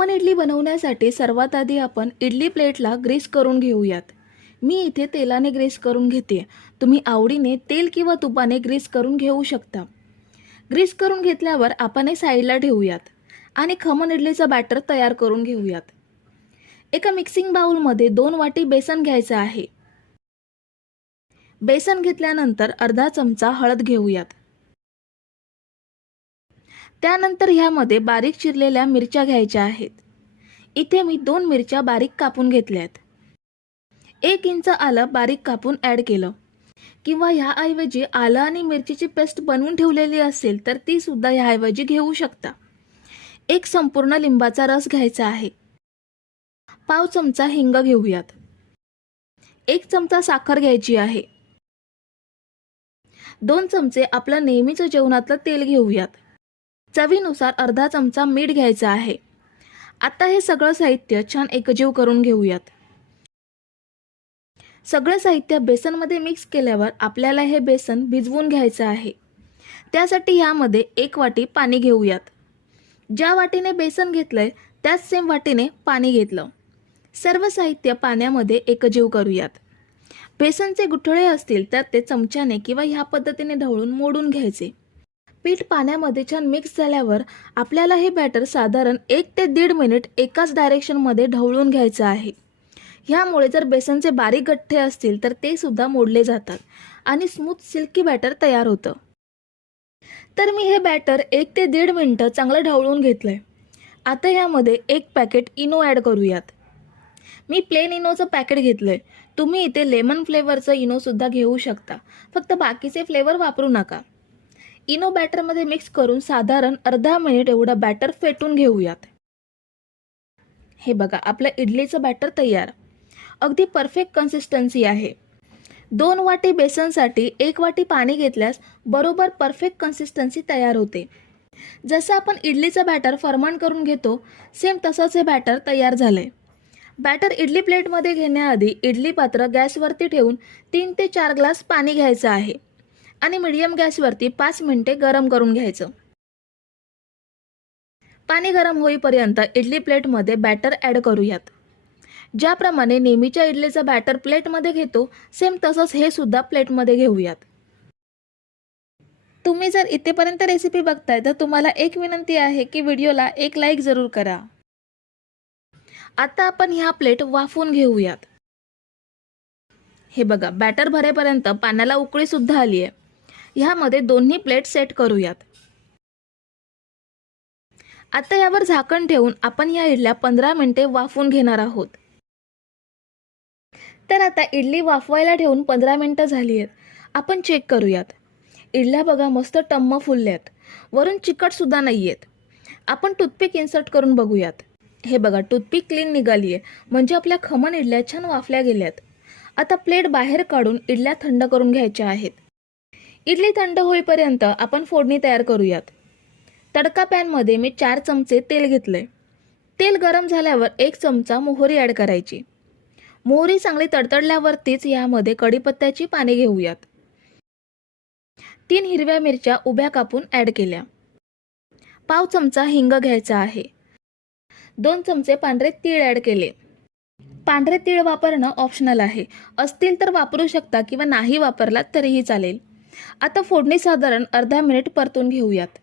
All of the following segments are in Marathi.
खमन इडली बनवण्यासाठी सर्वात आधी आपण इडली प्लेटला ग्रीस करून घेऊयात. मी इथे तेलाने ग्रीस करून घेते. तुम्ही आवडीने तेल किंवा तुपाने ग्रीस करून घेऊ शकता. ग्रीस करून घेतल्यावर आपण हे साईडला ठेवूयात आणि खमन इडलीचं बॅटर तयार करून घेऊयात. एका मिक्सिंग बाउलमध्ये दोन वाटी बेसन घ्यायचं आहे. बेसन घेतल्यानंतर अर्धा चमचा हळद घेऊयात. त्यानंतर ह्यामध्ये बारीक चिरलेल्या मिरच्या घ्यायच्या आहेत. इथे मी दोन मिरच्या बारीक कापून घेतल्यात. एक इंच आलं बारीक कापून ॲड केलं. किंवा ह्याऐवजी आलं आणि मिरचीची पेस्ट बनवून ठेवलेली असेल तर ती सुद्धा ह्याऐवजी घेऊ शकता. एक संपूर्ण लिंबाचा रस घ्यायचा आहे. पाव चमचा हिंग घेऊयात. एक चमचा साखर घ्यायची आहे. दोन चमचे आपलं नेहमीचं जेवणातलं तेल घेऊयात. चवीनुसार अर्धा चमचा मीठ घ्यायचं आहे. आता हे सगळं साहित्य छान एकजीव करून घेऊयात. सगळं साहित्य बेसनमध्ये मिक्स केल्यावर आपल्याला हे बेसन भिजवून घ्यायचं आहे. त्यासाठी ह्यामध्ये एक वाटी पाणी घेऊयात. ज्या वाटीने बेसन घेतलंय त्याच सेम वाटीने पाणी घेतलं. सर्व साहित्य पाण्यामध्ये एकजीव करूयात. बेसनचे गुठळे असतील तर ते चमच्याने किंवा ह्या पद्धतीने ढवळून मोडून घ्यायचे. पीठ पाण्यामध्ये छान मिक्स झाल्यावर आपल्याला हे बॅटर साधारण एक ते दीड मिनिट एकाच डायरेक्शनमध्ये ढवळून घ्यायचं आहे. ह्यामुळे जर बेसनचे बारीक गठ्ठे असतील तर ते सुद्धा मोडले जातात आणि स्मूथ सिल्की बॅटर तयार होतं. तर मी हे बॅटर एक ते दीड मिनटं चांगलं ढवळून घेतलंय. आता ह्यामध्ये एक पॅकेट इनो ॲड करूयात. मी प्लेन इनोचं पॅकेट घेतलंय. तुम्ही इथे लेमन फ्लेवरचं इनोसुद्धा घेऊ शकता. फक्त बाकीचे फ्लेवर वापरू नका. इनो बॅटरमध्ये मिक्स करून साधारण अर्धा मिनिट एवढं बॅटर फेटून घेऊयात. हे बघा आपलं इडलीचं बॅटर तयार. अगदी परफेक्ट कन्सिस्टन्सी आहे. दोन वाटी बेसनसाठी एक वाटी पाणी घेतल्यास बरोबर परफेक्ट कन्सिस्टन्सी तयार होते. जसं आपण इडलीचं बॅटर फर्मंट करून घेतो सेम तसंच हे बॅटर तयार झालंय. बॅटर इडली प्लेटमध्ये घेण्याआधी इडली पात्र गॅसवरती ठेवून तीन ते चार ग्लास पाणी घ्यायचं आहे. आणि मिडियम गॅसवरती पाच मिनिटे गरम करून घ्यायचं. पाणी गरम होईपर्यंत इडली प्लेटमध्ये बॅटर ॲड करूयात. ज्याप्रमाणे नेहमीच्या इडलीचं बॅटर प्लेटमध्ये घेतो सेम तसंच हे सुद्धा प्लेटमध्ये घेऊयात. तुम्ही जर इथेपर्यंत रेसिपी बघताय तर तुम्हाला एक विनंती आहे की व्हिडिओला एक लाईक जरूर करा. आता आपण ह्या प्लेट वाफवून घेऊयात. हे बघा बॅटर भरेपर्यंत पाण्याला उकळी सुद्धा आली आहे ह्यामध्ये दोन्ही प्लेट सेट करूयात. आता यावर झाकण ठेवून आपण या इडल्या पंधरा मिनिटे वाफून घेणार आहोत. तर आता इडली वाफवायला ठेवून पंधरा मिनिटं झाली आहेत. आपण चेक करूयात. इडल्या बघा मस्त टम्म फुलल्यात. वरून चिकटसुद्धा नाही आहेत आपण टूथपिक इन्सर्ट करून बघूयात. हे बघा टूथपिक क्लीन निघाली आहे म्हणजे आपल्या खमण इडल्या छान वाफल्या गेल्यात. आता प्लेट बाहेर काढून इडल्या थंड करून घ्यायच्या आहेत. इडली थंड होईपर्यंत आपण फोडणी तयार करूयात. तडका पॅनमध्ये मी चार चमचे तेल घेतले तेल गरम झाल्यावर एक चमचा मोहरी ॲड करायची. मोहरी चांगली तडतडल्यावरतीच यामध्ये कढीपत्त्याची पाने घेऊयात. तीन हिरव्या मिरच्या उभ्या कापून ॲड केल्या. पाव चमचा हिंग घ्यायचा आहे. दोन चमचे पांढरे तीळ ॲड केले. पांढरे तीळ वापरणं ऑप्शनल आहे. असतील तर वापरू शकता किंवा नाही वापरलात तरीही चालेल. आता फोडणी साधारण अर्धा मिनिट परतून घेऊयात.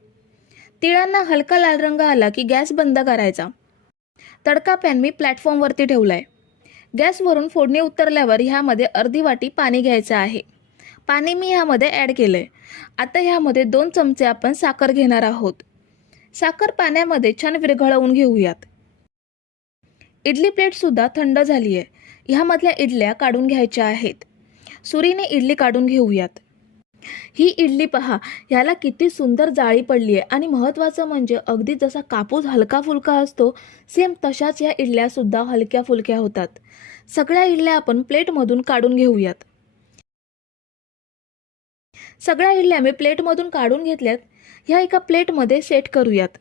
तिळांना हलका लाल रंग आला की गॅस बंद करायचा. तडका पॅन मी प्लॅटफॉर्मवरती ठेवलाय. गॅसवरून फोडणी उतरल्यावर ह्यामध्ये अर्धी वाटी पाणी घ्यायचं आहे. पाणी मी ह्यामध्ये ॲड केलंय. आता ह्यामध्ये दोन चमचे आपण साखर घेणार आहोत. साखर पाण्यामध्ये छान विरघळवून घेऊयात. इडली प्लेटसुद्धा थंड झाली आहे ह्यामधल्या इडल्या काढून घ्यायच्या आहेत. सुरीने इडली काढून घेऊयात. ही इडली पहा ह्याला किती सुंदर जाळी पडली आहे. आणि महत्त्वाचं म्हणजे अगदी जसा कापूस हलका फुलका असतो सेम तशाच या इडल्या सुद्धा हलक्या फुलक्या होतात. सगळ्या इडल्या आपण प्लेटमधून काढून घेऊयात. सगळ्या इडल्या मी प्लेटमधून काढून घेतल्यात. ह्या एका प्लेटमध्ये सेट करूयात.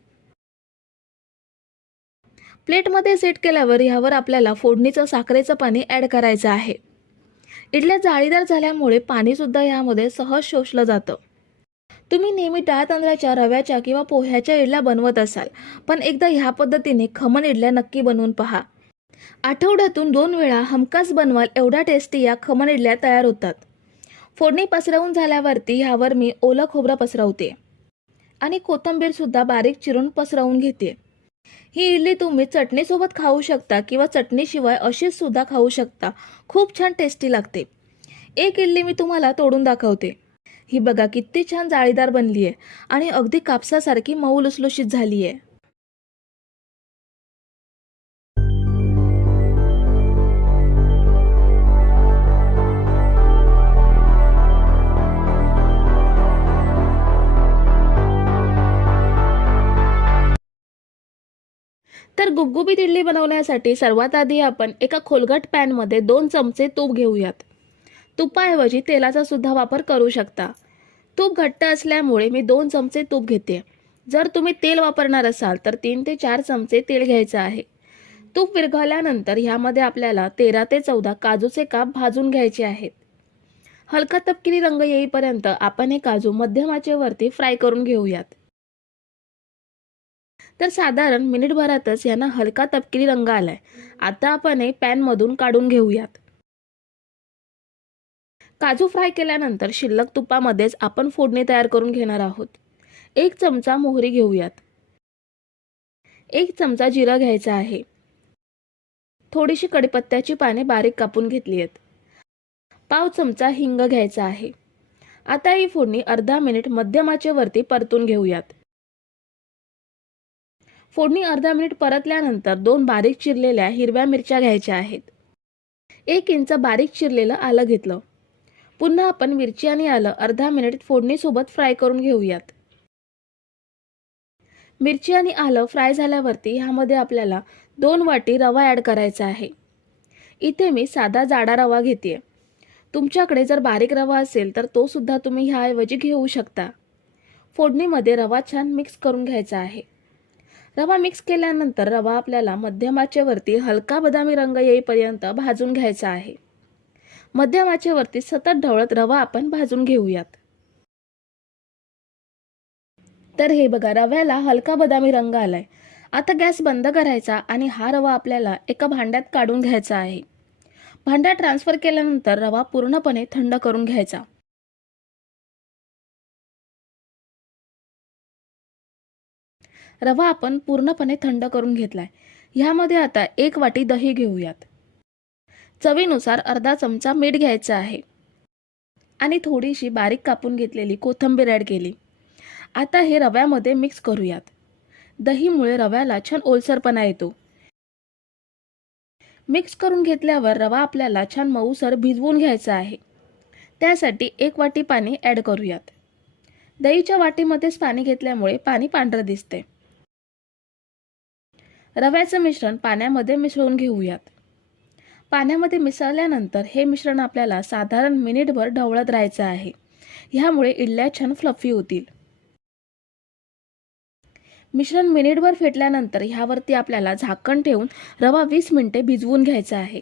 प्लेटमध्ये सेट केल्यावर ह्यावर आपल्याला फोडणीचं साखरेचं पाणी ॲड करायचं आहे. इडल्या जाळीदार झाल्यामुळे पाणीसुद्धा ह्यामध्ये सहज शोषलं जातं. तुम्ही नेहमी डाळ तांदळाच्या रव्याच्या किंवा पोह्याच्या इडल्या बनवत असाल पण एकदा ह्या पद्धतीने खमण इडल्या नक्की बनवून पहा. आठवड्यातून दोन वेळा हमखास बनवाल एवढ्या टेस्टी या खमण इडल्या तयार होतात. फोडणी पसरवून झाल्यावरती ह्यावर मी ओलं खोबरं पसरवते. आणि कोथिंबीरसुद्धा बारीक चिरून पसरवून घेते. ही इडली तुम्ही चटणीसोबत खाऊ शकता किंवा चटणीशिवाय अशीच सुद्धा खाऊ शकता. खूप छान टेस्टी लागते. एक इडली मी तुम्हाला तोडून दाखवते. ही बघा किती छान जाळीदार बनली आहे आणि अगदी कापसासारखी मऊ लुसलुशीत झाली आहे तर गुबगुबीत इडली बनवण्यासाठी सर्वात आधी आपण एका खोलगट पॅनमध्ये दोन चमचे तूप घेऊयात. तुपाऐवजी तेलाचा सुद्धा वापर करू शकता. तूप घट्ट असल्यामुळे मी दोन चमचे तूप घेते. जर तुम्ही तेल वापरणार असाल तर तीन ते चार चमचे तेल घ्यायचं आहे. तूप विरघळल्यानंतर ह्यामध्ये आपल्याला तेरा ते चौदा काजूचे काप भाजून घ्यायचे आहेत. हलका तपकिरी रंग येईपर्यंत आपण हे काजू मध्यमाचेवरती फ्राय करून घेऊयात. तर साधारण मिनिटभरातच यांना हलका तपकिरी रंग आलाय. आता आपण हे पॅनमधून काढून घेऊयात. काजू फ्राय केल्यानंतर शिल्लक तुपामध्येच आपण फोडणी तयार करून घेणार आहोत. एक चमचा मोहरी घेऊयात. एक चमचा जिरा घ्यायचा आहे. थोडीशी कडीपत्त्याची पाने बारीक कापून घेतली आहेत. पाव चमचा हिंग घ्यायचा आहे. आता ही फोडणी अर्धा मिनिट मध्यमाचे वरती परतून घेऊयात. फोडणी अर्धा मिनिट परतल्यानंतर दोन बारीक चिरलेल्या हिरव्या मिरच्या घ्यायच्या आहेत. एक इंच बारीक चिरलेलं आलं घेतलं. पुन्हा आपण मिरची आणि आलं अर्धा मिनिट फोडणीसोबत फ्राय करून घेऊयात. मिरची आणि आलं फ्राय झाल्यावरती ह्यामध्ये आपल्याला दोन वाटी रवा ॲड करायचा आहे. इथे मी साधा जाडा रवा घेते तुमच्याकडे जर बारीक रवा असेल तर तो सुद्धा तुम्ही ह्याऐवजी घेऊ शकता. फोडणीमध्ये रवा छान मिक्स करून घ्यायचा आहे. रवा मिक्स केल्यानंतर रवा आपल्याला मध्यमाचेवरती हलका बदामी रंग येईपर्यंत भाजून घ्यायचा आहे. मध्यमाचेवरती सतत ढवळत रवा आपण भाजून घेऊयात. तर हे बघा रव्याला हलका बदामी रंग आलाय. आता गॅस बंद करायचा आणि हा रवा आपल्याला एका भांड्यात काढून घ्यायचा आहे. भांड्यात ट्रान्सफर केल्यानंतर रवा पूर्णपणे थंड करून घ्यायचा. रवा आपण पूर्णपणे थंड करून घेतलाय. ह्यामध्ये आता एक वाटी दही घेऊयात. चवीनुसार अर्धा चमचा मीठ घ्यायचं आहे. आणि थोडीशी बारीक कापून घेतलेली कोथिंबीर ॲड केली. आता हे रव्यामध्ये मिक्स करूयात. दहीमुळे रव्याला छान ओलसरपणा येतो. मिक्स करून घेतल्यावर रवा आपल्याला छान मऊसर भिजवून घ्यायचा आहे. त्यासाठी एक वाटी पाणी ॲड करूयात. दहीच्या वाटीमध्येच पाणी घेतल्यामुळे पाणी पांढरं दिसते रव्याचं मिश्रण पाण्यामध्ये मिसळून घेऊयात. पाण्यामध्ये मिसळल्यानंतर हे मिश्रण आपल्याला साधारण मिनिटभर ढवळत राहायचं आहे. ह्यामुळे इडल्या छान फ्लफी होतील. मिश्रण मिनिटभर फेटल्यानंतर ह्यावरती आपल्याला झाकण ठेवून रवा वीस मिनिटे भिजवून घ्यायचा आहे.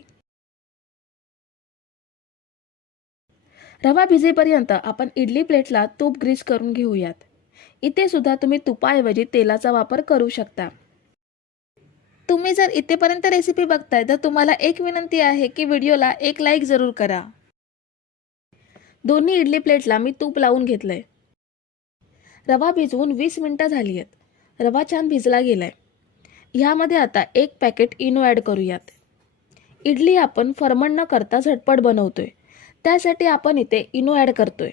रवा भिजेपर्यंत आपण इडली प्लेटला तूप ग्रीस करून घेऊयात. इथे सुद्धा तुम्ही तुपाऐवजी तेलाचा वापर करू शकता. तुम्ही जर इथेपर्यंत रेसिपी बघताय तर तुम्हाला एक विनंती आहे की व्हिडिओला एक लाईक जरूर करा. दोन्ही इडली प्लेटला मी तूप लावून घेतलंय. रवा भिजवून वीस मिनटं झाली आहेत रवा छान भिजला गेलाय. ह्यामध्ये आता एक पॅकेट इनो ॲड करूयात. इडली आपण फरमण न करता झटपट बनवतोय. त्यासाठी आपण इथे इनो ॲड करतोय.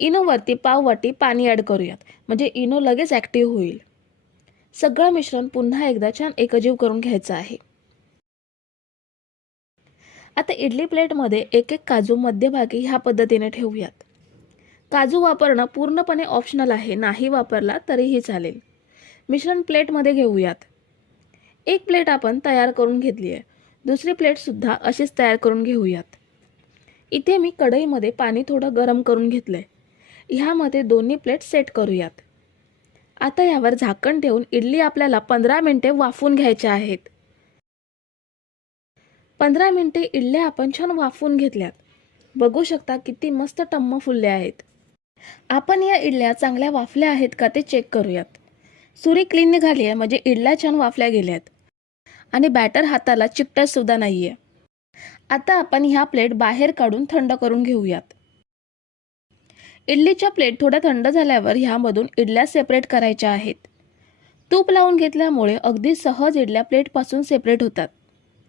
इनोवरती पाववाटी पाणी ॲड करूयात. म्हणजे इनो लगेच ॲक्टिव्ह होईल. सगळं मिश्रण पुन्हा एकदा छान एकजीव करून घ्यायचं आहे. आता इडली प्लेटमध्ये एक एक काजू मध्यभागी ह्या पद्धतीने ठेवूयात. काजू वापरणं पूर्णपणे ऑप्शनल आहे नाही वापरला तरीही चालेल. मिश्रण प्लेटमध्ये घेऊयात. एक प्लेट आपण तयार करून घेतली आहे. दुसरी प्लेटसुद्धा अशीच तयार करून घेऊयात. इथे मी कढईमध्ये पाणी थोडं गरम करून घेतलं आहे ह्यामध्ये दोन्ही प्लेट सेट करूयात. आता यावर झाकण ठेवून इडली आपल्याला पंधरा मिनिटे वाफून घ्यायच्या आहेत. पंधरा मिनटे इडल्या आपण छान वाफवून घेतल्यात. बघू शकता किती मस्त टम्म फुलले आहेत. आपण या इडल्या चांगल्या वाफल्या आहेत का ते चेक करूयात. सुरी क्लीन निघाली आहे म्हणजे इडल्या छान वाफल्या गेल्या आहेत आणि बॅटर हाताला चिकटतसुद्धा नाही आहे आता आपण ह्या प्लेट बाहेर काढून थंड करून घेऊयात. इडलीच्या प्लेट थोड्या थंड झाल्यावर ह्यामधून इडल्या सेपरेट करायच्या आहेत. तूप लावून घेतल्यामुळे अगदी सहज इडल्या प्लेटपासून सेपरेट होतात.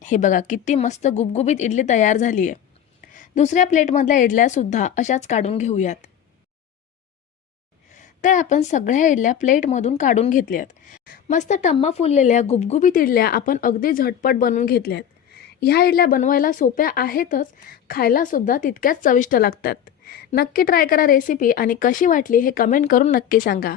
हे बघा किती मस्त गुबगुबीत इडली तयार झाली आहे दुसऱ्या प्लेटमधल्या इडल्यासुद्धा अशाच काढून घेऊयात. तर आपण सगळ्या इडल्या प्लेटमधून काढून घेतल्यात. मस्त टम्मा फुललेल्या गुबगुबीत इडल्या आपण अगदी झटपट बनवून घेतल्यात. ह्या इडल्या बनवायला सोप्या आहेतच खायलासुद्धा तितक्याच चविष्ट लागतात. नक्की ट्राय करा रेसिपी आणि कशी वाटली हे कमेंट करून नक्की सांगा.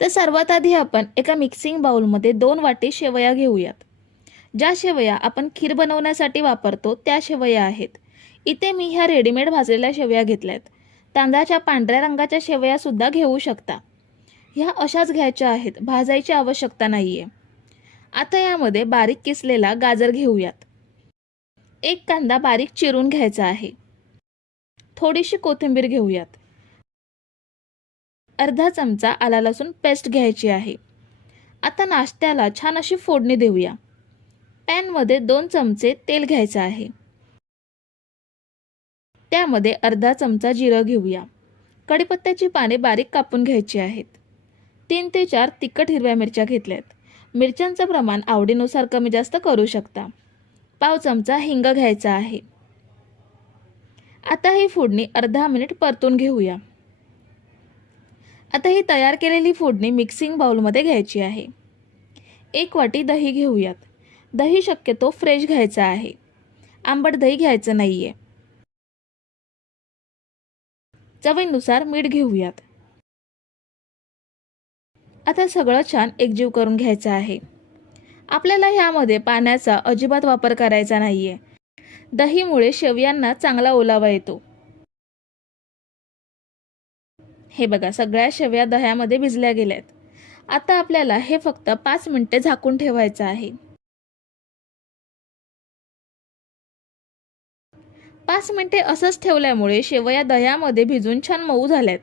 तर सर्वात आधी आपण एका मिक्सिंग बाउलमध्ये दोन वाटी शेवया घेऊयात. ज्या शेवया आपण खीर बनवण्यासाठी वापरतो त्या शेवया आहेत. इथे मी ह्या रेडीमेड भाजलेल्या शेवया घेतल्यात. तांदळाच्या पांढऱ्या रंगाच्या शेवयासुद्धा घेऊ शकता. ह्या अशाच घ्यायच्या आहेत भाजायची आवश्यकता नाही आहे आता यामध्ये बारीक किसलेला गाजर घेऊयात. एक कांदा बारीक चिरून घ्यायचा आहे. थोडीशी कोथिंबीर घेऊयात. अर्धा चमचा आला लसूण पेस्ट घ्यायची आहे. आता नाश्त्याला छान अशी फोडणी देऊया. पॅनमध्ये दोन चमचे तेल घ्यायचं आहे. त्यामध्ये अर्धा चमचा जिरं घेऊया. कडीपत्त्याची पाने बारीक कापून घ्यायची आहेत. तीन ते चार तिखट हिरव्या मिरच्या घेतल्यात. मिरच्यांचं प्रमाण आवडीनुसार कमी जास्त करू शकता. पाव चमचा हिंग घ्यायचा आहे. आता ही फोडणी अर्धा मिनिट परतून घेऊया. आता ही तयार केलेली फोडणी मिक्सिंग बाउलमध्ये घ्यायची आहे. एक वाटी दही घेऊयात. दही शक्यतो फ्रेश घ्यायचं आहे. आंबट दही घ्यायचं नाही आहे चवीनुसार मीठ घेऊयात. आता सगळं छान एकजीव करून घ्यायचं आहे. आपल्याला ह्यामध्ये पाण्याचा अजिबात वापर करायचा नाही आहे दहीमुळे शेवयांना चांगला ओलावा येतो. हे बघा सगळ्या शेवया दह्यामध्ये भिजल्या गेल्यात. आता आपल्याला हे फक्त पाच मिनिटे झाकून ठेवायचं आहे. पाच मिनिटे असंच ठेवल्यामुळे शेवया दह्यामध्ये भिजून छान मऊ झाल्यात.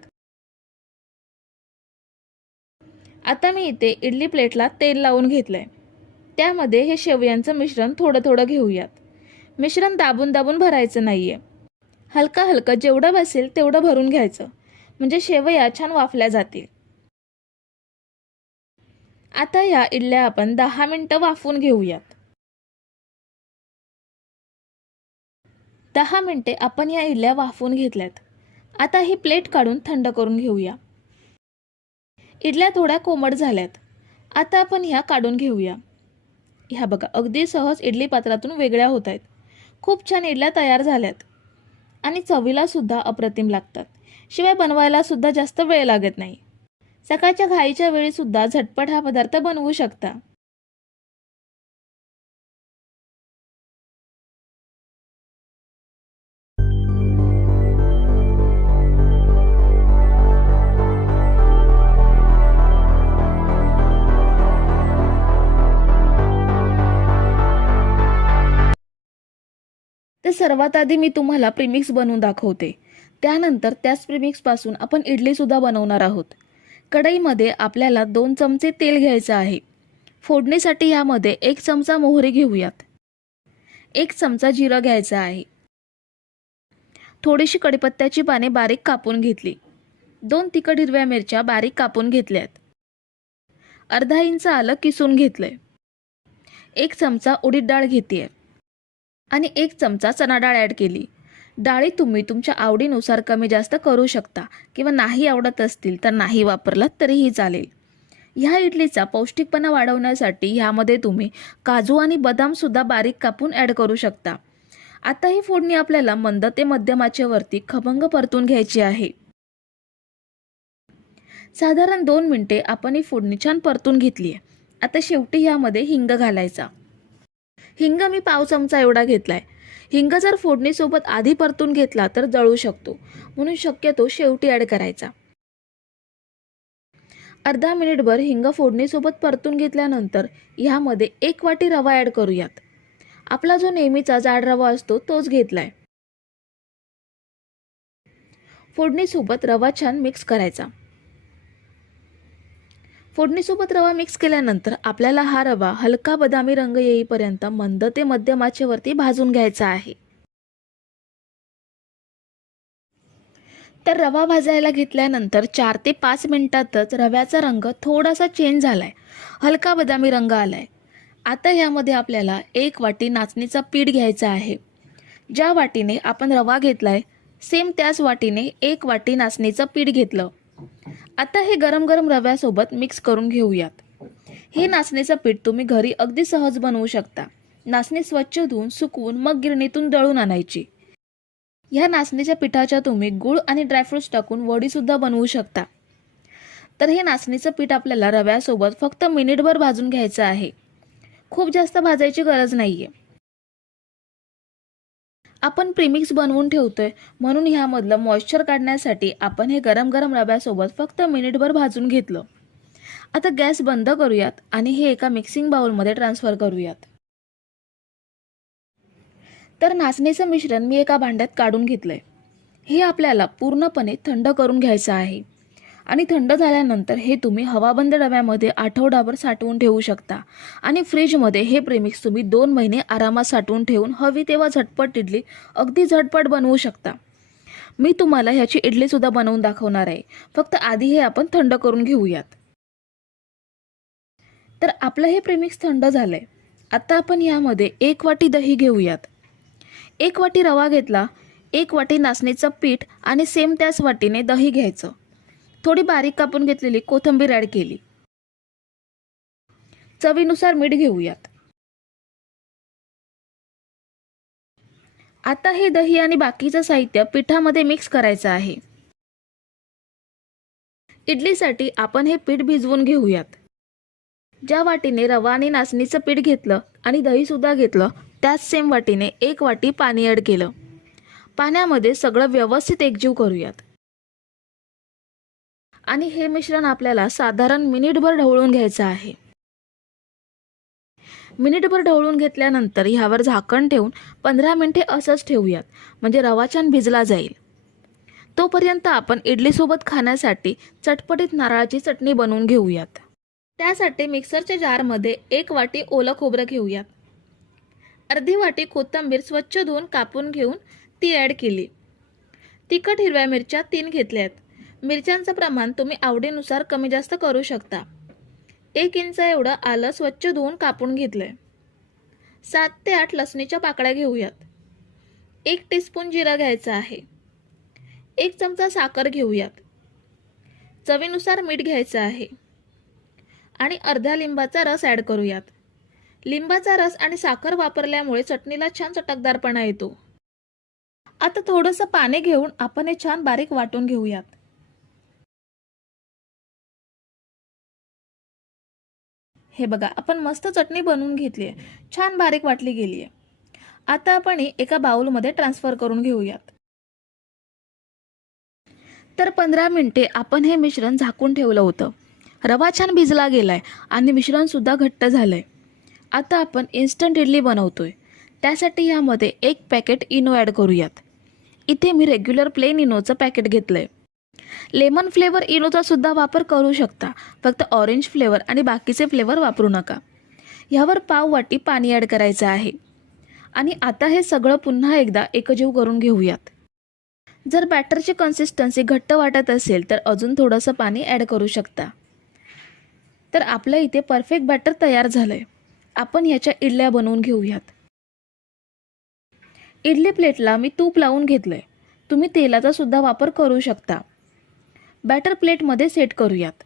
आता मी इथे इडली प्लेटला तेल लावून घेतलंय. त्यामध्ये हे शेवयांचं मिश्रण थोडं थोडं घेऊयात. मिश्रण दाबून दाबून भरायचं नाही हलका हलकं जेवढं बसेल तेवढं भरून घ्यायचं. म्हणजे शेवया छान वाफल्या जातील. आता ह्या इडल्या आपण दहा मिनटं वाफवून घेऊयात. दहा मिनटे आपण या इडल्या वाफवून घेतल्यात. आता ही प्लेट काढून थंड करून घेऊया. इडल्या थोड्या कोमट झाल्यात. आता आपण ह्या काढून घेऊया. ह्या बघा अगदी सहज इडली पात्रातून वेगळ्या होत आहेत. खूप छान इडल्या तयार झाल्यात. आणि चवीलासुद्धा अप्रतिम लागतात. शिवाय बनवायलासुद्धा जास्त वेळ लागत नाही. सकाळच्या घाईच्या वेळीसुद्धा झटपट हा पदार्थ बनवू शकता. सर्वात आधी मी तुम्हाला प्रिमिक्स बनवून दाखवते. त्यानंतर त्याच प्रिमिक्सपासून आपण इडलीसुद्धा बनवणार आहोत. कढईमध्ये आपल्याला दोन चमचे तेल घ्यायचं आहे. फोडणीसाठी यामध्ये एक चमचा मोहरी घेऊयात. एक चमचा जिरं घ्यायचा आहे. थोडीशी कढीपत्त्याची पाने बारीक कापून घेतली. दोन तिखट हिरव्या मिरच्या बारीक कापून घेतल्यात. अर्धा इंच आलं किसून घेतलंय. एक चमचा उडीद डाळ घेते आणि एक चमचा चणा डाळ ॲड केली. डाळी तुम्ही तुमच्या आवडीनुसार कमी जास्त करू शकता किंवा नाही आवडत असतील तर नाही वापरलात तरीही चालेल. ह्या इडलीचा पौष्टिकपणा वाढवण्यासाठी ह्यामध्ये तुम्ही काजू आणि बदामसुद्धा बारीक कापून ॲड करू शकता. आता ही फोडणी आपल्याला मंद ते मध्यमाचेवरती खमंग परतून घ्यायची आहे. साधारण दोन मिनटे आपण ही फोडणी छान परतून घेतली आहे आता शेवटी ह्यामध्ये हिंग घालायचा. हिंग मी पाव चमचा एवढा घेतलाय. हिंग जर फोडणीसोबत आधी परतून घेतला तर जळू शकतो. म्हणून शक्यतो शेवटी ॲड करायचा. अर्धा मिनिटभर हिंग फोडणीसोबत परतून घेतल्यानंतर ह्यामध्ये एक वाटी रवा ॲड करूयात. आपला जो नेहमीचा जाड रवा असतो तोच घेतलाय. फोडणीसोबत रवा छान मिक्स करायचा. फोडणीसोबत रवा मिक्स केल्यानंतर आपल्याला हा रवा हलका बदामी रंग येईपर्यंत मंद ते मध्यम आचेवरती भाजून घ्यायचा आहे. तर रवा भाजायला घेतल्यानंतर चार ते पाच मिनिटातच रव्याचा रंग थोडासा चेंज झालाय. हलका बदामी रंग आलाय. आता ह्यामध्ये आपल्याला एक वाटी नाचणीचा पीठ घ्यायचा आहे. ज्या वाटीने आपण रवा घेतलाय सेम त्याच वाटीने एक वाटी नाचणीचं पीठ घेतलं. आता हे गरम गरम रव्यासोबत मिक्स करून घेऊयात. हे नाचणीचं पीठ तुम्ही घरी अगदी सहज बनवू शकता. नाचणी स्वच्छ धुवून सुकवून मग गिरणीतून दळून आणायची. ह्या नाचणीच्या पिठाच्या तुम्ही गूळ आणि ड्रायफ्रुट्स टाकून वडीसुद्धा बनवू शकता. तर हे नाचणीचं पीठ आपल्याला रव्यासोबत फक्त मिनिटभर भाजून घ्यायचं आहे. खूप जास्त भाजायची गरज नाही आहे आपण प्रिमिक्स बनवून ठेवतोय. म्हणून ह्यामधलं मॉइश्चर काढण्यासाठी आपण हे गरम गरम रव्यासोबत फक्त मिनिटभर भाजून घेतलं. आता गॅस बंद करूयात आणि हे एका मिक्सिंग बाउलमध्ये ट्रान्सफर करूयात. तर नाचणीचं मिश्रण मी एका भांड्यात काढून घेतलंय. हे आपल्याला पूर्णपणे थंड करून घ्यायचं आहे. आणि थंड झाल्यानंतर हे तुम्ही हवाबंद डब्यामध्ये आठवडाभर साठवून ठेवू शकता. आणि फ्रीजमध्ये हे प्रेमिक्स तुम्ही दोन महिने आरामात साठवून ठेवून हवी तेव्हा झटपट इडली अगदी झटपट बनवू शकता. मी तुम्हाला ह्याची इडलीसुद्धा बनवून दाखवणार आहे. फक्त आधी हे आपण थंड करून घेऊयात. तर आपलं हे प्रेमिक्स थंड झालं आहे आत्ता आपण यामध्ये एक वाटी दही घेऊयात. एक वाटी रवा घेतला एक वाटी नाचणीचं पीठ आणि सेम त्याच वाटीने दही घ्यायचं. थोडी बारीक कापून घेतलेली कोथिंबीर ॲड केली. चवीनुसार मीठ घेऊयात. आता हे दही आणि बाकीचं साहित्य पिठामध्ये मिक्स करायचं आहे. इडलीसाठी आपण हे पीठ भिजवून घेऊयात. ज्या वाटीने रवा आणि नाचणीचं पीठ घेतलं आणि दहीसुद्धा घेतलं त्याच सेम वाटीने एक वाटी पाणी ॲड केलं. पाण्यामध्ये सगळं व्यवस्थित एकजीव करूयात. आणि हे मिश्रण आपल्याला साधारण मिनिटभर ढवळून घ्यायचं आहे. मिनिटभर ढवळून घेतल्यानंतर ह्यावर झाकण ठेवून पंधरा मिनिटे असंच ठेवूयात म्हणजे रवा छान भिजला जाईल. तोपर्यंत आपण इडलीसोबत खाण्यासाठी चटपटीत नारळाची चटणी बनवून घेऊयात. त्यासाठी मिक्सरच्या जारमध्ये एक वाटी ओलं खोबरं घेऊयात. अर्धी वाटी कोथिंबीर स्वच्छ धुवून कापून घेऊन ती ॲड केली. तिखट हिरव्या मिरच्या तीन घेतल्यात. मिरच्यांचं प्रमाण तुम्ही आवडीनुसार कमी जास्त करू शकता. एक इंच एवढं आलं स्वच्छ धुवून कापून घेतलंय. सात ते आठ लसणीच्या पाकळ्या घेऊयात. एक टीस्पून जिरा घ्यायचा आहे. एक चमचा साखर घेऊयात. चवीनुसार मीठ घ्यायचं आहे. आणि अर्ध्या लिंबाचा रस ॲड करूयात. लिंबाचा रस आणि साखर वापरल्यामुळे चटणीला छान चटकदारपणा येतो. आता थोडंसं पाणी घेऊन आपण हे छान बारीक वाटून घेऊयात. हे बघा आपण मस्त चटणी बनवून घेतली आहे छान बारीक वाटली गेली आहे आता आपण एका बाउलमध्ये ट्रान्सफर करून घेऊयात. तर पंधरा मिनिटे आपण हे मिश्रण झाकून ठेवलं होतं. रवा छान भिजला गेलाय आणि मिश्रणसुद्धा घट्ट झालं आहे आता आपण इन्स्टंट इडली बनवतो आहे त्यासाठी ह्यामध्ये एक पॅकेट इनो ॲड करूयात. इथे मी रेग्युलर प्लेन इनोचं पॅकेट घेतलं आहे लेमन फ्लेवर इनोचा सुद्धा वापर करू शकता. फक्त ऑरेंज फ्लेवर आणि बाकीचे फ्लेवर वापरू नका. ह्यावर पाव वाटी पाणी ॲड करायचं आहे. आणि आता हे सगळं पुन्हा एकदा एकजीव करून घेऊयात. जर बॅटरची कन्सिस्टन्सी घट्ट वाटत असेल तर अजून थोडंसं पाणी ॲड करू शकता. तर आपलं इथे परफेक्ट बॅटर तयार झालं आहे आपण याच्या इडल्या बनवून घेऊयात. इडली प्लेटला मी तूप लावून घेतलं आहे तुम्ही तेलाचा सुद्धा वापर करू शकता. बॅटर प्लेटमध्ये सेट करूयात.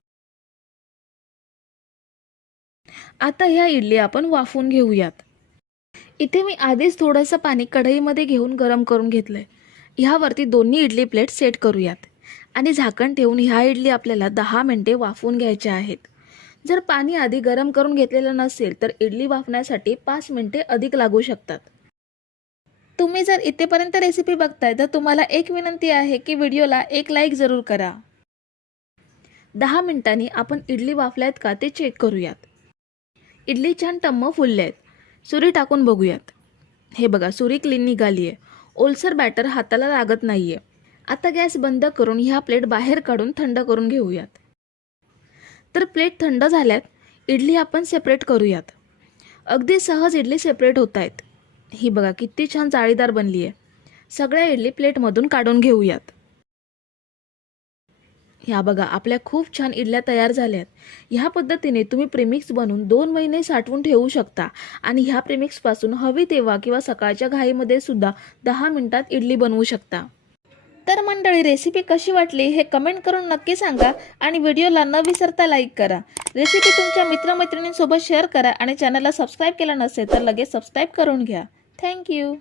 आता ह्या इडली आपण वाफून घेऊयात. इथे मी आधीच थोडंसं पाणी कढईमध्ये घेऊन गरम करून घेतलंय. ह्यावरती दोन्ही इडली प्लेट सेट करूयात. आणि झाकण ठेवून ह्या इडली आपल्याला दहा मिनटे वाफवून घ्यायच्या आहेत. जर पाणी आधी गरम करून घेतलेलं नसेल तर इडली वाफण्यासाठी पाच मिनटे अधिक लागू शकतात. तुम्ही जर इथेपर्यंत रेसिपी बघताय तर तुम्हाला एक विनंती आहे की व्हिडिओला एक लाईक जरूर करा. दहा मिनिटांनी आपण इडली वाफल्यात का ते चेक करूयात. इडली छान टम्म फुलले आहेत. सुरी टाकून बघूयात. हे बघा सुरी क्लीन निघाली आहे ओलसर बॅटर हाताला लागत नाही आहे आता गॅस बंद करून ह्या प्लेट बाहेर काढून थंड करून घेऊयात. तर प्लेट थंड झाल्यात इडली आपण सेपरेट करूयात. अगदी सहज इडली सेपरेट होत आहेत. ही बघा किती छान जाळीदार बनली आहे सगळ्या इडली प्लेटमधून काढून घेऊयात. ह्या बघा आपल्या खूप छान इडल्या तयार झाल्यात. ह्या पद्धतीने तुम्ही प्रेमिक्स बनवून दोन महिने साठवून ठेवू शकता. आणि ह्या प्रेमिक्सपासून हवी तेव्हा किंवा सकाळच्या घाईमध्ये सुद्धा दहा मिनिटात इडली बनवू शकता. तर मंडळी रेसिपी कशी वाटली हे कमेंट करून नक्की सांगा आणि व्हिडिओला न विसरता लाईक करा. रेसिपी तुमच्या मित्रमैत्रिणींसोबत शेअर करा आणि चॅनलला सबस्क्राईब केला नसेल तर लगेच सबस्क्राईब करून घ्या. थँक्यू